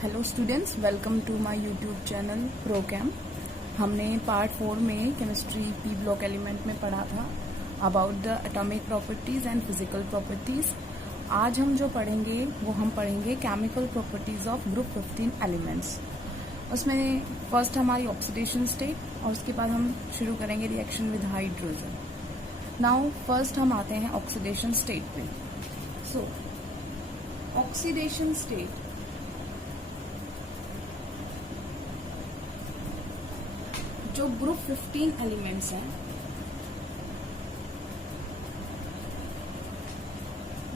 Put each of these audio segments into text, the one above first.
Hello students, welcome to my YouTube channel Procam. हमने part 4 में chemistry P block element में पढ़ा था about the atomic properties and physical properties. आज हम जो पढ़ेंगे वो हम पढ़ेंगे chemical properties of group 15 elements. उसमें फर्स्ट हमारी ऑक्सीडेशन स्टेट और उसके बाद हम शुरू करेंगे reaction with hydrogen. Now first हम आते हैं ऑक्सीडेशन स्टेट पे। सो ऑक्सीडेशन स्टेट जो ग्रुप 15 एलिमेंट्स हैं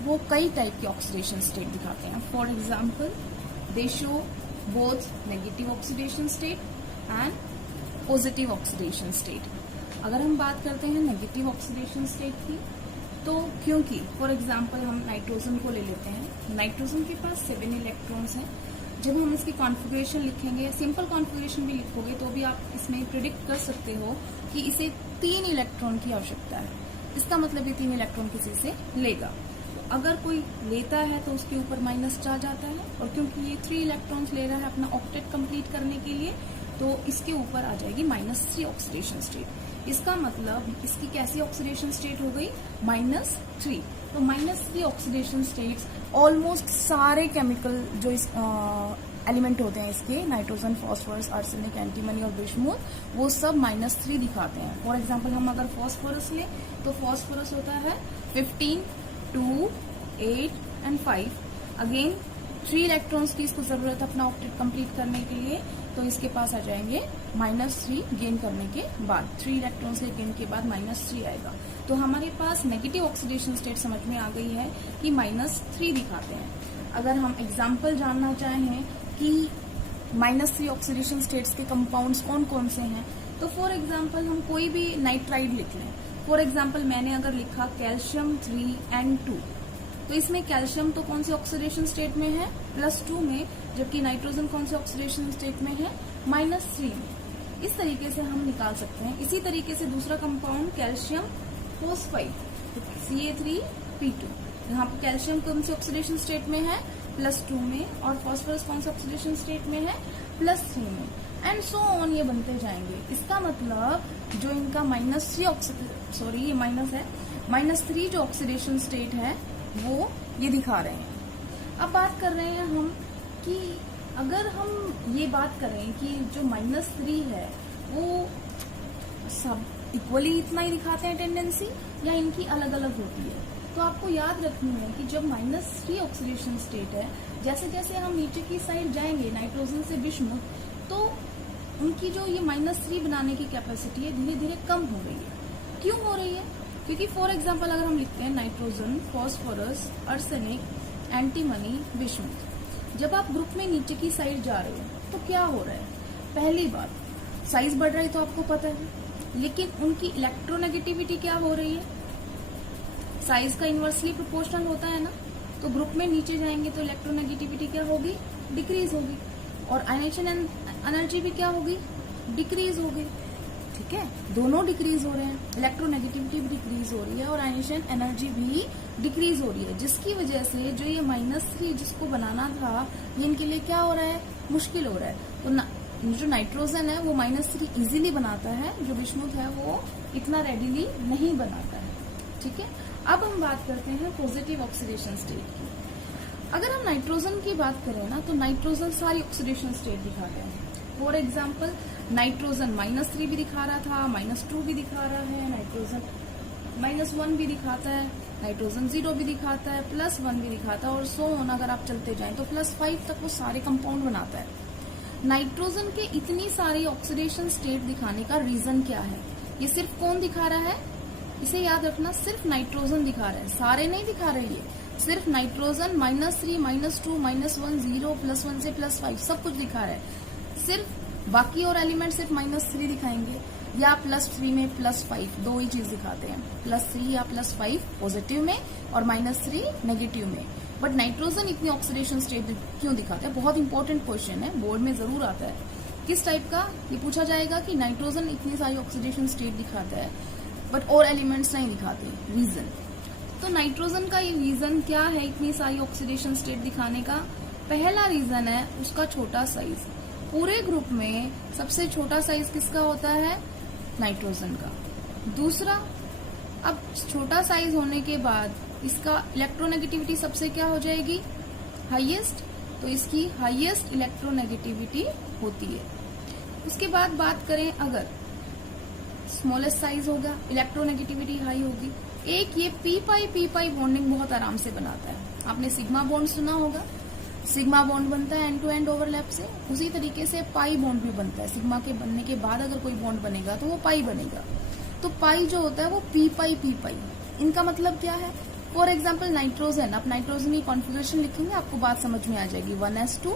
वो कई टाइप के ऑक्सीडेशन स्टेट दिखाते हैं। For example they show both negative oxidation state and positive oxidation state. अगर हम बात करते हैं नेगेटिव ऑक्सीडेशन स्टेट की, तो क्योंकि फॉर एग्जाम्पल हम नाइट्रोजन को ले लेते हैं, नाइट्रोजन के पास 7 इलेक्ट्रॉन्स हैं। जब हम इसकी कॉन्फ़िगरेशन लिखेंगे, सिंपल कॉन्फ़िगरेशन भी लिखोगे तो भी आप इसमें प्रिडिक्ट कर सकते हो कि इसे 3 इलेक्ट्रॉन की आवश्यकता है। इसका मतलब ये 3 इलेक्ट्रॉन किसी से लेगा। तो अगर कोई लेता है तो उसके ऊपर माइनस चार्ज आता है, और क्योंकि ये 3 इलेक्ट्रॉन्स ले रहा है अपना ऑक्टेट कंप्लीट करने के लिए, तो इसके ऊपर आ जाएगी -3 ऑक्सीडेशन स्टेट। इसका मतलब इसकी कैसी ऑक्सीडेशन स्टेट हो गई? -3। तो -3 ऑक्सीडेशन स्टेट्स ऑलमोस्ट सारे केमिकल जो इस एलिमेंट होते हैं इसके, नाइट्रोजन, फास्फोरस, आर्सेनिक, एंटीमनी और बिस्मुथ, वो सब -3 दिखाते हैं। फॉर एग्जांपल हम अगर फास्फोरस लें तो फास्फोरस होता है 15, 2, 8 एंड 5। अगेन 3 इलेक्ट्रॉन्स की इसको जरूरत है अपना ऑक्टेट कंप्लीट करने के लिए, तो इसके पास आ जाएंगे -3 गेन करने के बाद। 3 इलेक्ट्रॉन्स के गेन के बाद -3 आएगा। तो हमारे पास नेगेटिव ऑक्सीडेशन स्टेट समझ में आ गई है कि -3 दिखाते हैं। अगर हम एग्जाम्पल जानना चाहें कि -3 ऑक्सीडेशन स्टेट्स के कंपाउंड्स कौन कौन से हैं, तो फॉर एग्जाम्पल हम कोई भी नाइट्राइड लिख लें। फॉर एग्जाम्पल मैंने अगर लिखा कैल्शियम 3N2, तो इसमें कैल्शियम तो कौन से ऑक्सीडेशन स्टेट में है? +2 में, जबकि नाइट्रोजन कौन से ऑक्सीडेशन स्टेट में है? -3 में। इस तरीके से हम निकाल सकते हैं। इसी तरीके से दूसरा कंपाउंड कैल्शियम फोस्फाइड, Ca3P2, यहाँ पर कैल्शियम कौन से ऑक्सीडेशन स्टेट में है? +2 में, और फास्फोरस कौन से ऑक्सीडेशन स्टेट में है? +3 में, एंड सो ऑन ये बनते जाएंगे। इसका मतलब जो इनका ये माइनस है, -3 जो ऑक्सीडेशन स्टेट है वो ये दिखा रहे हैं। अब बात कर रहे हैं हम कि अगर हम ये बात करें कि जो -3 है वो सब इक्वली इतना ही दिखाते हैं टेंडेंसी, या इनकी अलग अलग होती है। तो आपको याद रखनी है कि जब -3 ऑक्सीडेशन स्टेट है, जैसे जैसे हम नीचे की साइड जाएंगे नाइट्रोजन से बिस्मुथ, तो उनकी जो ये -3 बनाने की कैपेसिटी है धीरे धीरे कम हो रही है। क्यों हो रही है? क्योंकि फॉर एग्जाम्पल अगर हम लिखते हैं nitrogen, phosphorus, arsenic, antimony, bismuth, जब आप ग्रुप में नीचे की साइड जा रहे हो तो क्या हो रहा है? पहली बात, साइज बढ़ रहा है तो आपको पता है, लेकिन उनकी इलेक्ट्रोनेगेटिविटी क्या हो रही है? साइज का इनवर्सली प्रोपोर्शनल होता है ना। तो ग्रुप में नीचे जाएंगे तो इलेक्ट्रोनेगेटिविटी क्या होगी? डिक्रीज होगी, और आयनेशन एनर्जी भी क्या होगी? डिक्रीज होगी। ठीक है, दोनों डिक्रीज हो रहे हैं, इलेक्ट्रोनेगेटिविटी भी डिक्रीज हो रही है और आयनेशन एनर्जी भी डिक्रीज हो रही है, जिसकी वजह से जो ये -3 जिसको बनाना था, ये इनके लिए क्या हो रहा है? मुश्किल हो रहा है। तो जो नाइट्रोजन है वो -3 इजीली बनाता है, जो बिस्मुथ है वो इतना रेडिली नहीं बनाता है। ठीक है, अब हम बात करते हैं पॉजिटिव ऑक्सीडेशन स्टेट की। अगर हम नाइट्रोजन की बात करें ना, तो नाइट्रोजन सारी ऑक्सीडेशन स्टेट दिखाते हैं। फॉर एग्जाम्पल नाइट्रोजन -3 भी दिखा रहा था, -2 भी दिखा रहा है, नाइट्रोजन -1 भी दिखाता है, नाइट्रोजन 0 भी दिखाता है, +1 भी दिखाता है, और सो ऑन अगर आप चलते जाएं तो +5 तक वो सारे कंपाउंड बनाता है। नाइट्रोजन के इतनी सारी ऑक्सीडेशन स्टेट दिखाने का रीजन क्या है? ये सिर्फ कौन दिखा रहा है? इसे याद रखना, सिर्फ नाइट्रोजन दिखा रहा है, सारे नहीं दिखा रहे। ये सिर्फ नाइट्रोजन -3, -2, -1, 0, +1 से +5 सब कुछ दिखा रहा है। सिर्फ बाकी और एलिमेंट सिर्फ -3 दिखाएंगे, या +3 में +5, दो ही चीज दिखाते हैं, +3 या +5 पॉजिटिव में और -3 नेगेटिव में। बट नाइट्रोजन इतनी ऑक्सीडेशन स्टेट क्यों दिखाता है? बहुत इंपॉर्टेंट क्वेश्चन है, बोर्ड में जरूर आता है। किस टाइप का? ये पूछा जाएगा कि नाइट्रोजन इतनी सारी ऑक्सीडेशन स्टेट दिखाता है बट और एलिमेंट्स नहीं दिखाते, रीजन। तो नाइट्रोजन का ये रीजन क्या है इतनी सारी ऑक्सीडेशन स्टेट दिखाने का? पहला रीजन है उसका छोटा साइज। पूरे ग्रुप में सबसे छोटा साइज किसका होता है? नाइट्रोजन का। दूसरा, अब छोटा साइज होने के बाद इसका इलेक्ट्रोनेगेटिविटी सबसे क्या हो जाएगी? हाईएस्ट। तो इसकी हाईएस्ट इलेक्ट्रोनेगेटिविटी होती है। उसके बाद बात करें, अगर स्मॉलेस्ट साइज होगा इलेक्ट्रोनेगेटिविटी हाई होगी। एक ये पी पाई बॉन्डिंग बहुत आराम से बनाता है। आपने सिग्मा बॉन्ड सुना होगा, सिग्मा बॉन्ड बनता है एंड टू एंड ओवरलैप से। उसी तरीके से पाई बॉन्ड भी बनता है। सिग्मा के बनने के बाद अगर कोई बॉन्ड बनेगा तो वो पाई बनेगा। तो पाई जो होता है वो पी पाई इनका मतलब क्या है? फॉर एग्जाम्पल नाइट्रोजन, आप नाइट्रोजन की कॉन्फ़िगरेशन लिखेंगे आपको बात समझ में आ जाएगी। 1s2,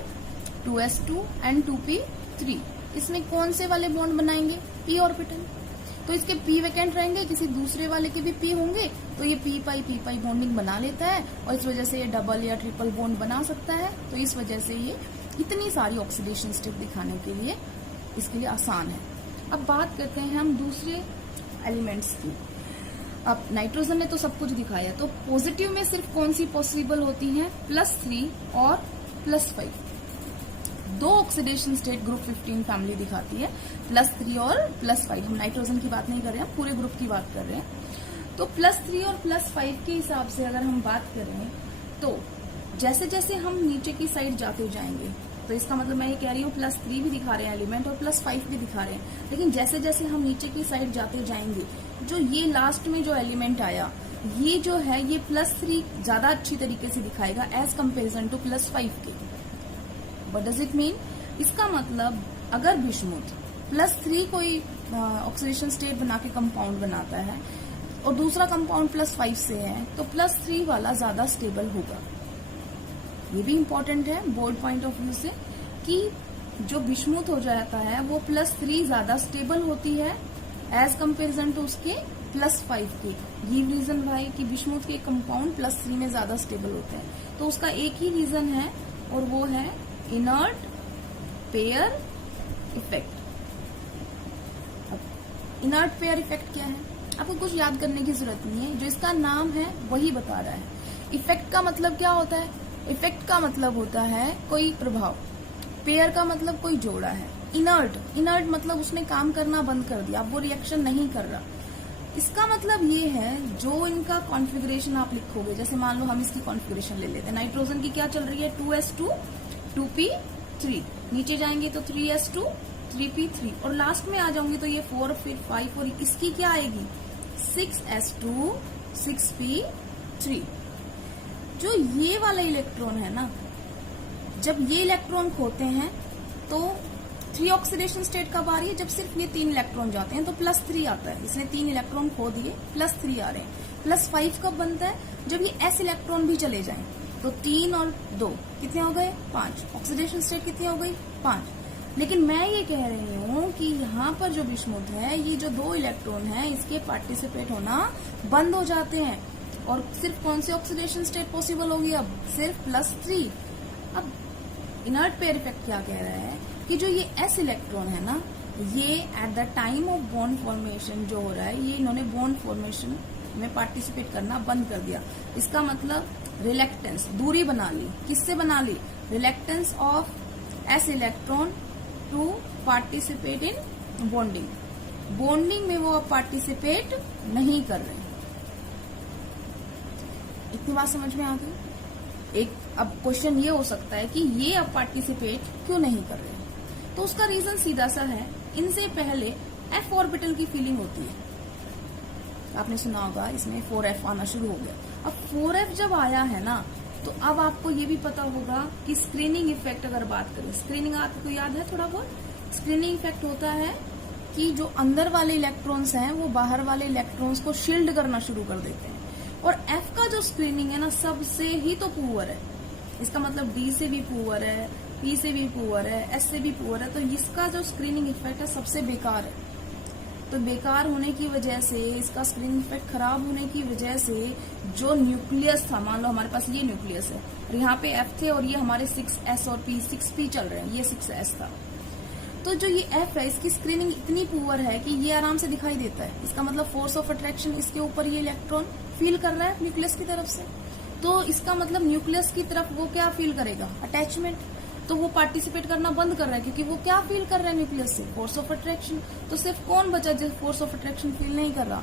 2s2 and 2p3। इसमें कौन से वाले बॉन्ड बनाएंगे? p orbital. तो इसके p वैकेंट रहेंगे, किसी दूसरे वाले के भी p होंगे, तो ये p पाई बॉन्डिंग बना लेता है और इस वजह से ये डबल या ट्रिपल बॉन्ड बना सकता है। तो इस वजह से ये इतनी सारी ऑक्सीडेशन स्टेट दिखाने के लिए इसके लिए आसान है। अब बात करते हैं हम दूसरे एलिमेंट्स की। अब नाइट्रोजन ने तो सब कुछ दिखाया, तो पॉजिटिव में सिर्फ कौन सी पॉसिबल होती हैं? +3 और +5। दो ऑक्सीडेशन स्टेट ग्रुप 15 फैमिली दिखाती है, +3 और +5। हम नाइट्रोजन की बात नहीं कर रहे हैं, पूरे ग्रुप की बात कर रहे हैं। तो +3 और +5 के हिसाब से अगर हम बात करें तो जैसे जैसे हम नीचे की साइड जाते जाएंगे, तो इसका मतलब मैं ये कह रही हूँ +3 भी दिखा रहे हैं एलिमेंट और +5 भी दिखा रहे हैं, लेकिन जैसे जैसे हम नीचे की साइड जाते जाएंगे, जो ये लास्ट में जो एलिमेंट आया, ये जो है ये +3 ज्यादा अच्छी तरीके से दिखाएगा एज कंपेरिजन टू +5 के। What does it mean? इसका मतलब अगर विषमूत +3 कोई ऑक्सीडेशन स्टेट बना के कंपाउंड बनाता है और दूसरा कंपाउंड +5 से है, तो +3 वाला ज्यादा स्टेबल होगा। ये भी इम्पोर्टेंट है बोर्ड पॉइंट ऑफ व्यू से कि जो विषमूत हो जाता है वो +3 ज्यादा स्टेबल होती है एज कंपेरिजन टू उसके +5 के। ये रीजन भाई कि विषमूत के कंपाउंड +3 में ज्यादा स्टेबल होते हैं। तो उसका एक ही रीजन है और वो है इनर्ट पेयर इफेक्ट। अब इनर्ट पेयर इफेक्ट क्या है? आपको कुछ याद करने की जरूरत नहीं है, जो इसका नाम है वही बता रहा है। इफेक्ट का मतलब क्या होता है? इफेक्ट का मतलब होता है कोई प्रभाव, पेयर का मतलब कोई जोड़ा है। इनर्ट मतलब उसने काम करना बंद कर दिया, अब वो रिएक्शन नहीं कर रहा। इसका मतलब ये है जो इनका कॉन्फ़िगरेशन आप लिखोगे, जैसे मान लो हम इसकी कॉन्फ़िगरेशन ले लेते हैं। नाइट्रोजन की क्या चल रही है? 2s2, 2p3। नीचे जाएंगे तो 3s2, 3p3 और लास्ट में आ जाऊंगी तो ये 4 फिर 5 और इसकी क्या आएगी? 6s2, 6p3। जो ये वाला इलेक्ट्रॉन है ना, जब ये इलेक्ट्रॉन खोते हैं तो 3 ऑक्सीडेशन स्टेट कब आ रही है? जब सिर्फ ये 3 इलेक्ट्रॉन जाते हैं तो +3 आता है। इसने 3 इलेक्ट्रॉन खो दिए, +3 आ रहे हैं। +5 कब बनता है? जब ये s इलेक्ट्रॉन भी चले जाएं, तो 3 और 2 कितने हो गए? 5। ऑक्सीडेशन स्टेट कितनी हो गई? 5। लेकिन मैं ये कह रही हूँ कि यहाँ पर जो विषमूत है, ये जो 2 इलेक्ट्रॉन है, इसके पार्टिसिपेट होना बंद हो जाते हैं और सिर्फ कौन सी ऑक्सीडेशन स्टेट पॉसिबल होगी? अब सिर्फ +3। अब इनर्ट पेयर इफेक्ट क्या कह रहा है कि जो ये s इलेक्ट्रॉन है ना, ये at the time of bond formation जो हो रहा है, ये इन्होंने बॉन्ड फॉर्मेशन में पार्टिसिपेट करना बंद कर दिया। इसका मतलब रिलेक्टेंस, दूरी बना ली। किससे बना ली? Reluctance of s electron to participate in bonding. Bonding में वो अब पार्टिसिपेट नहीं कर रहे। इतनी बात समझ में आ गई? एक अब क्वेश्चन ये हो सकता है कि ये अब पार्टिसिपेट क्यों नहीं कर रहे? तो उसका रीजन सीधा सा है, इनसे पहले f ऑर्बिटल की फीलिंग होती है। आपने सुना होगा इसमें 4f आना शुरू हो गया। अब 4f जब आया है ना, तो अब आपको ये भी पता होगा कि स्क्रीनिंग इफेक्ट अगर बात करें, स्क्रीनिंग आपको याद है थोड़ा बहुत? स्क्रीनिंग इफेक्ट होता है कि जो अंदर वाले इलेक्ट्रॉन्स हैं वो बाहर वाले इलेक्ट्रॉन्स को शील्ड करना शुरू कर देते हैं। और F का जो स्क्रीनिंग है ना, सबसे ही तो पुअर है। इसका मतलब D से भी पुअर है, P से भी पुअर है, S से भी पुअर है। तो इसका जो स्क्रीनिंग इफेक्ट है सबसे बेकार है। तो बेकार होने की वजह से, इसका स्क्रीनिंग इफेक्ट खराब होने की वजह से जो न्यूक्लियस था, मान लो हमारे पास ये न्यूक्लियस है और यहाँ पे F थे और ये हमारे 6s और P 6p चल रहे हैं, ये 6s था। तो जो ये F है, इसकी स्क्रीनिंग इतनी पुअर है कि ये आराम से दिखाई देता है। इसका मतलब फोर्स ऑफ अट्रैक्शन इसके ऊपर ये इलेक्ट्रॉन फील कर रहा है न्यूक्लियस की तरफ से। तो इसका मतलब न्यूक्लियस की तरफ वो क्या फील करेगा, अटैचमेंट। तो वो पार्टिसिपेट करना बंद कर रहा है क्योंकि वो क्या फील कर रहा है न्यूक्लियस से, फोर्स ऑफ अट्रैक्शन। तो सिर्फ कौन बचा जो फोर्स ऑफ अट्रैक्शन फील नहीं कर रहा,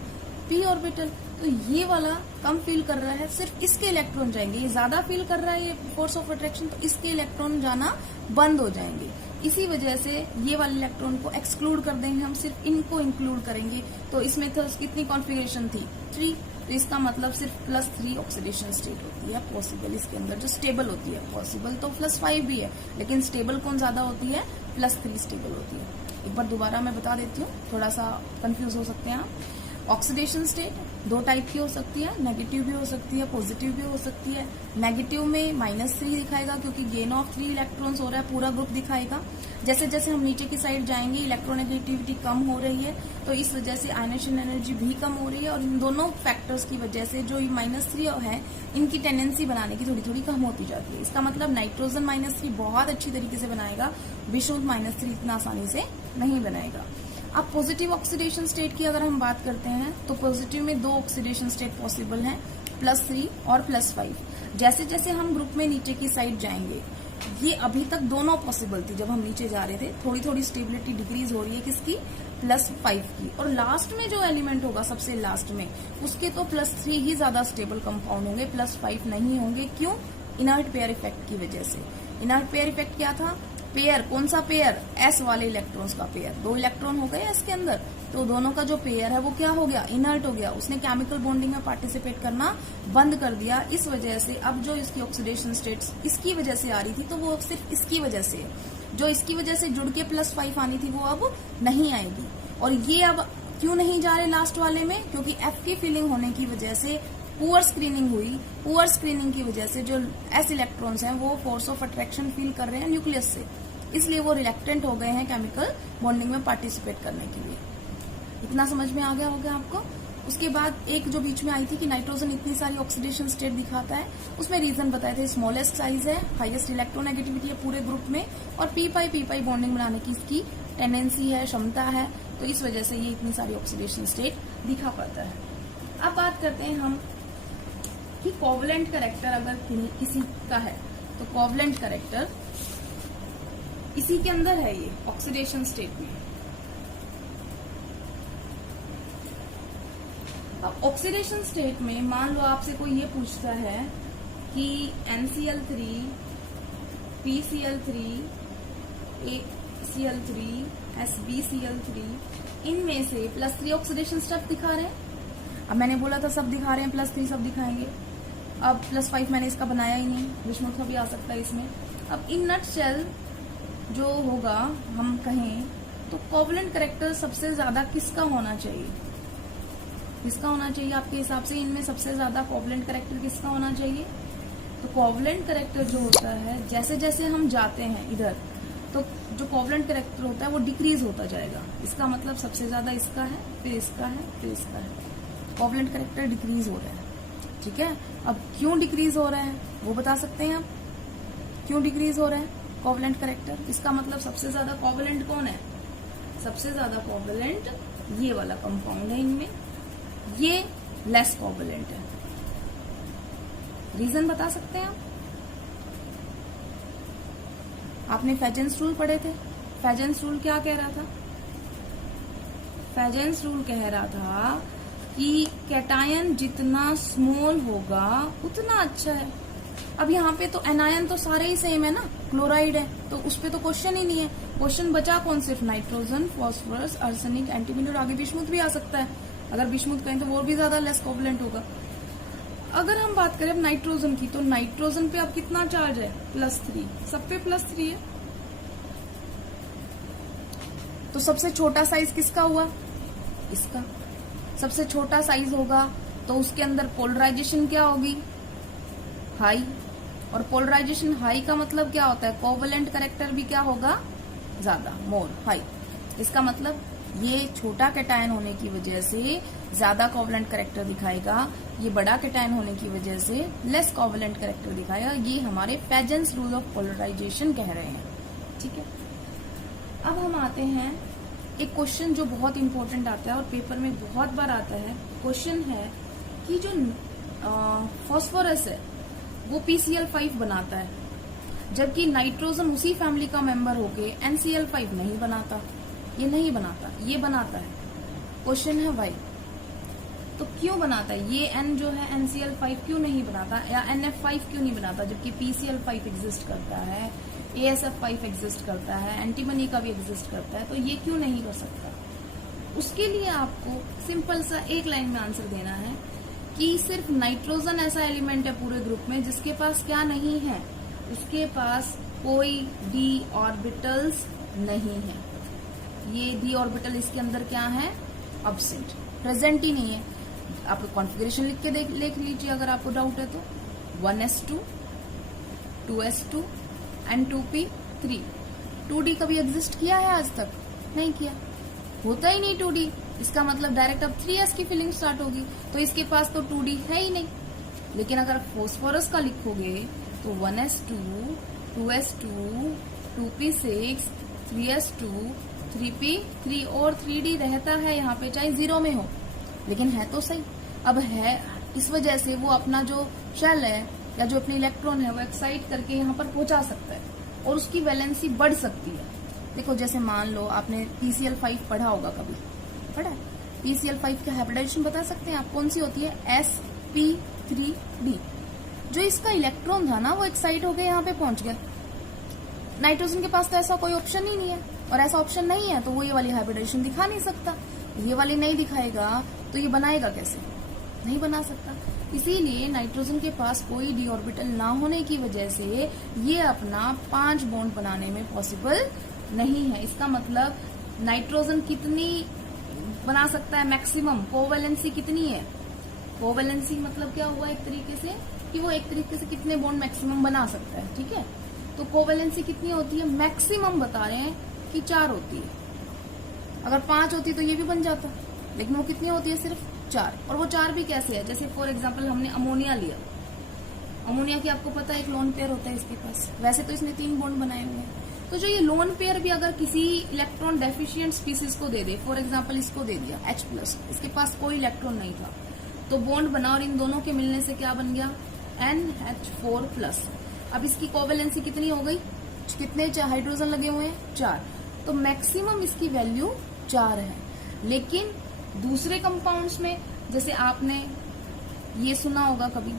पी ऑर्बिटल। तो ये वाला कम फील कर रहा है, सिर्फ इसके इलेक्ट्रॉन जाएंगे। ये ज्यादा फील कर रहा है ये फोर्स ऑफ अट्रैक्शन, तो इसके इलेक्ट्रॉन जाना बंद हो जाएंगे। इसी वजह से ये वाले इलेक्ट्रॉन को एक्सक्लूड कर देंगे, हम सिर्फ इनको इंक्लूड करेंगे। तो इसमें तो कितनी कॉन्फ़िगरेशन थी, 3। तो इसका मतलब सिर्फ +3 ऑक्सीडेशन स्टेट होती है पॉसिबल इसके अंदर, जो स्टेबल होती है। पॉसिबल तो +5 भी है, लेकिन स्टेबल कौन ज्यादा होती है, +3 स्टेबल होती है। एक बार दोबारा मैं बता देती हूँ, थोड़ा सा कंफ्यूज हो सकते हैं आप। ऑक्सीडेशन स्टेट 2 टाइप की हो सकती है, नेगेटिव भी हो सकती है, पॉजिटिव भी हो सकती है। नेगेटिव में -3 दिखाएगा क्योंकि गेन ऑफ 3 इलेक्ट्रॉन्स हो रहा है, पूरा ग्रुप दिखाएगा। जैसे जैसे हम नीचे की साइड जाएंगे इलेक्ट्रोनेगेटिविटी कम हो रही है, तो इस वजह से आयनेशन एनर्जी भी कम हो रही है। और इन दोनों फैक्टर्स की वजह से जो -3 है, इनकी टेंडेंसी बनाने की थोड़ी थोड़ी कम होती जाती है। इसका मतलब नाइट्रोजन -3 बहुत अच्छी तरीके से बनाएगा, विषुवत -3 इतना आसानी से नहीं बनाएगा। अब पॉजिटिव ऑक्सीडेशन स्टेट की अगर हम बात करते हैं तो पॉजिटिव में 2 ऑक्सीडेशन स्टेट पॉसिबल हैं, +3 और +5। जैसे जैसे हम ग्रुप में नीचे की साइड जाएंगे, ये अभी तक दोनों पॉसिबल थी। जब हम नीचे जा रहे थे थोड़ी थोड़ी स्टेबिलिटी डिक्रीज हो रही है किसकी, +5 की। और लास्ट में जो एलिमेंट होगा सबसे लास्ट में, उसके तो +3 ही ज्यादा स्टेबल कंपाउंड होंगे, +5 नहीं होंगे। क्यों, इनर्ट पेयर इफेक्ट की वजह से। इनर्ट पेयर इफेक्ट क्या था, पेयर, कौन सा पेयर, S वाले इलेक्ट्रॉन्स का पेयर। 2 इलेक्ट्रॉन हो गए इसके अंदर, तो दोनों का जो पेयर है वो क्या हो गया, इनर्ट हो गया। उसने केमिकल बॉन्डिंग में पार्टिसिपेट करना बंद कर दिया। इस वजह से अब जो इसकी ऑक्सीडेशन स्टेट्स इसकी वजह से आ रही थी, तो वो सिर्फ इसकी वजह से, जो इसकी वजह से जुड़ के +5 आनी थी, वो अब नहीं आएगी। और ये अब क्यों नहीं जा रहे लास्ट वाले में, क्योंकि F की फीलिंग होने की वजह से पुअर स्क्रीनिंग हुई। पुअर स्क्रीनिंग की वजह से जो S इलेक्ट्रॉन्स हैं वो फोर्स ऑफ अट्रैक्शन फील कर रहे हैं न्यूक्लियस से, इसलिए वो रिलेक्टेंट हो गए हैं केमिकल बॉन्डिंग में पार्टिसिपेट करने के लिए। इतना समझ में आ गया होगा आपको। उसके बाद एक जो बीच में आई थी कि नाइट्रोजन इतनी सारी ऑक्सीडेशन स्टेट दिखाता है, उसमें रीजन बताए थे, स्मॉलेस्ट साइज है, हाईएस्ट इलेक्ट्रोनेगेटिविटी है पूरे ग्रुप में, और पी बॉन्डिंग बनाने की इसकी टेंडेंसी है, क्षमता है। तो इस वजह से ये इतनी सारी ऑक्सीडेशन स्टेट दिखा पाता है। अब बात करते हैं हम कि कोवलेंट कैरेक्टर अगर किसी का है, तो कोवलेंट कैरेक्टर इसी के अंदर है, ये ऑक्सीडेशन स्टेट में। अब ऑक्सीडेशन स्टेट में मान लो आपसे कोई ये पूछता है कि NCl3, PCl3, ACl3, SbCl3, इनमें से +3 ऑक्सीडेशन स्टेप दिखा रहे हैं। अब मैंने बोला था सब दिखा रहे हैं, +3 सब दिखाएंगे। अब +5 मैंने इसका बनाया ही नहीं, विषमूर्त का भी आ सकता है इसमें। अब इन नटशेल जो होगा हम कहें तो कोवलेंट कैरेक्टर सबसे ज्यादा किसका होना चाहिए, किसका होना चाहिए आपके हिसाब से, इनमें सबसे ज्यादा कोवलेंट कैरेक्टर किसका होना चाहिए। तो कोवलेंट कैरेक्टर जो होता है, जैसे जैसे हम जाते हैं इधर, तो जो कोवलेंट कैरेक्टर होता है वो डिक्रीज होता जाएगा। इसका मतलब सबसे ज्यादा इसका है, फिर इसका है, फिर इसका है। कोवलेंट कैरेक्टर डिक्रीज हो रहा है, ठीक है। अब क्यों डिक्रीज हो रहा है वो बता सकते हैं आप, क्यों डिक्रीज हो रहा है कोवलेंट कैरेक्टर। इसका मतलब सबसे ज्यादा कोवलेंट कौन है, सबसे ज्यादा कोवलेंट ये वाला कंपाउंड है, इनमें ये लेस कोवलेंट है। रीजन बता सकते हैं आप। आपने फेजेंस रूल पढ़े थे, फेजेंस रूल क्या कह रहा था, फेजेंस रूल कह रहा था कि कैटायन जितना स्मॉल होगा उतना अच्छा है। अब यहाँ पे तो एनायन तो सारे ही सेम है ना, क्लोराइड है, तो उस पे तो क्वेश्चन ही नहीं है। क्वेश्चन बचा कौन, सिर्फ नाइट्रोजन, फॉस्फोरस, आर्सेनिक, एंटीमनी, और आगे विषमूत भी आ सकता है। अगर विषमूत कहें तो वो भी ज्यादा लेस कोवलेंट होगा। अगर हम बात करें अब नाइट्रोजन की, तो नाइट्रोजन पे अब कितना चार्ज है, +3, सब पे +3 है। तो सबसे छोटा साइज किसका हुआ, इसका। सबसे छोटा साइज होगा तो उसके अंदर पोलराइजेशन क्या होगी, हाई। और पोलराइजेशन हाई का मतलब क्या होता है, कोवलेंट कैरेक्टर भी क्या होगा, ज्यादा, मोर, हाई। इसका मतलब ये छोटा कैटायन होने की वजह से ज्यादा कोवलेंट कैरेक्टर दिखाएगा, ये बड़ा कैटायन होने की वजह से लेस कोवलेंट कैरेक्टर दिखाएगा। ये हमारे फेजेंस रूल ऑफ पोलराइजेशन कह रहे हैं, ठीक है। अब हम आते हैं एक क्वेश्चन जो बहुत इंपॉर्टेंट आता है और पेपर में बहुत बार आता है। क्वेश्चन है कि जो फास्फोरस है, वो PCl5 बनाता है, जबकि नाइट्रोजन उसी फैमिली का मेंबर होके NCl5 नहीं बनाता। ये नहीं बनाता, ये बनाता है। क्वेश्चन है वाई। तो क्यों बनाता है ये N जो है NCl5 क्यों नहीं बनाता, या NF5 क्यों नहीं बनाता, जबकि PCl5 एग्जिस्ट करता है, ASF5 एग्जिस्ट करता है, एंटीमनी का भी एग्जिस्ट करता है, तो ये क्यों नहीं कर सकता? उसके लिए आपको सिंपल सा एक लाइन में आंसर देना है कि सिर्फ नाइट्रोजन ऐसा एलिमेंट है पूरे ग्रुप में जिसके पास क्या नहीं है, उसके पास कोई d ऑर्बिटल्स नहीं है। ये d ऑर्बिटल इसके अंदर क्या है, अब्सेंट, प्रेजेंट ही नहीं है। आप कॉन्फ़िगरेशन लिख के देख लीजिए अगर आपको डाउट है तो। 1s2, 2s2 and 2p3। 2d कभी एग्जिस्ट किया है आज तक? नहीं किया, होता ही नहीं 2d। इसका मतलब डायरेक्ट अब 3s की फिलिंग स्टार्ट होगी, तो इसके पास तो 2d है ही नहीं। लेकिन अगर फॉस्फोरस का लिखोगे तो 1s2, 2s2, 2p6, 3s2, 3p3 और 3d रहता है यहाँ पे, चाहे 0 में हो, लेकिन है तो सही। अब है, इस वजह से वो अपना जो शेल है या जो अपनी इलेक्ट्रॉन है वो एक्साइट करके यहाँ पर पहुंचा सकता है और उसकी वैलेंसी बढ़ सकती है। देखो जैसे मान लो आपने PCl5 पढ़ा होगा, कभी पढ़ा है? PCl5 का हाइब्रिडाइजेशन बता सकते हैं आप, कौन सी होती है? sp3d। जो इसका इलेक्ट्रॉन था ना वो एक्साइट होके यहाँ पे पहुंच गया। नाइट्रोजन के पास तो ऐसा कोई ऑप्शन ही नहीं है, और ऐसा ऑप्शन नहीं है तो वो ये वाली हाइब्रिडाइजेशन दिखा नहीं सकता। ये वाली नहीं दिखाएगा तो ये बनाएगा कैसे? नहीं बना सकता। इसीलिए नाइट्रोजन के पास कोई d ऑर्बिटल ना होने की वजह से ये अपना 5 बॉन्ड बनाने में पॉसिबल नहीं है। इसका मतलब नाइट्रोजन कितनी बना सकता है मैक्सिमम? कोवैलेंसी कितनी है? कोवैलेंसी मतलब क्या हुआ एक तरीके से कि वो एक तरीके से कितने बॉन्ड मैक्सिमम बना सकता है, ठीक है? तो कोवैलेंसी कितनी होती है? मैक्सिमम बता रहे हैं कि 4 होती है। अगर 5 होती तो ये भी बन जाता, लेकिन वो कितनी होती है? सिर्फ 4। और वो 4 भी कैसे है? जैसे फॉर एग्जाम्पल हमने अमोनिया लिया। अमोनिया की आपको पता है एक लोन पेयर होता है इसके पास, वैसे तो इसने 3 बॉन्ड बनाए हुए हैं। तो जो ये लोन पेयर भी अगर किसी इलेक्ट्रॉन डेफिशिएंट स्पीसीज को दे दे, फॉर एग्जाम्पल इसको दे दिया H+, इसके पास कोई इलेक्ट्रॉन नहीं था, तो बॉन्ड बना और इन दोनों के मिलने से क्या बन गया? NH4+। अब इसकी कोवैलेंसी कितनी हो गई? कितने हाइड्रोजन लगे हुए हैं? 4। तो मैक्सिमम इसकी वैल्यू 4 है। लेकिन दूसरे कंपाउंड्स में, जैसे आपने ये सुना होगा कभी,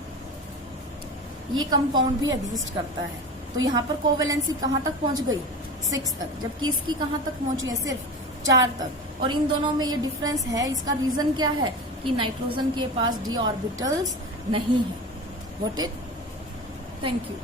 ये कंपाउंड भी एग्जिस्ट करता है, तो यहाँ पर कोवैलेंसी कहाँ तक पहुंच गई? 6 तक, जबकि इसकी कहाँ तक पहुंची है? सिर्फ 4 तक। और इन दोनों में ये डिफरेंस है, इसका रीजन क्या है? कि नाइट्रोजन के पास d ऑर्बिटल्स नहीं है। Got it? Thank you.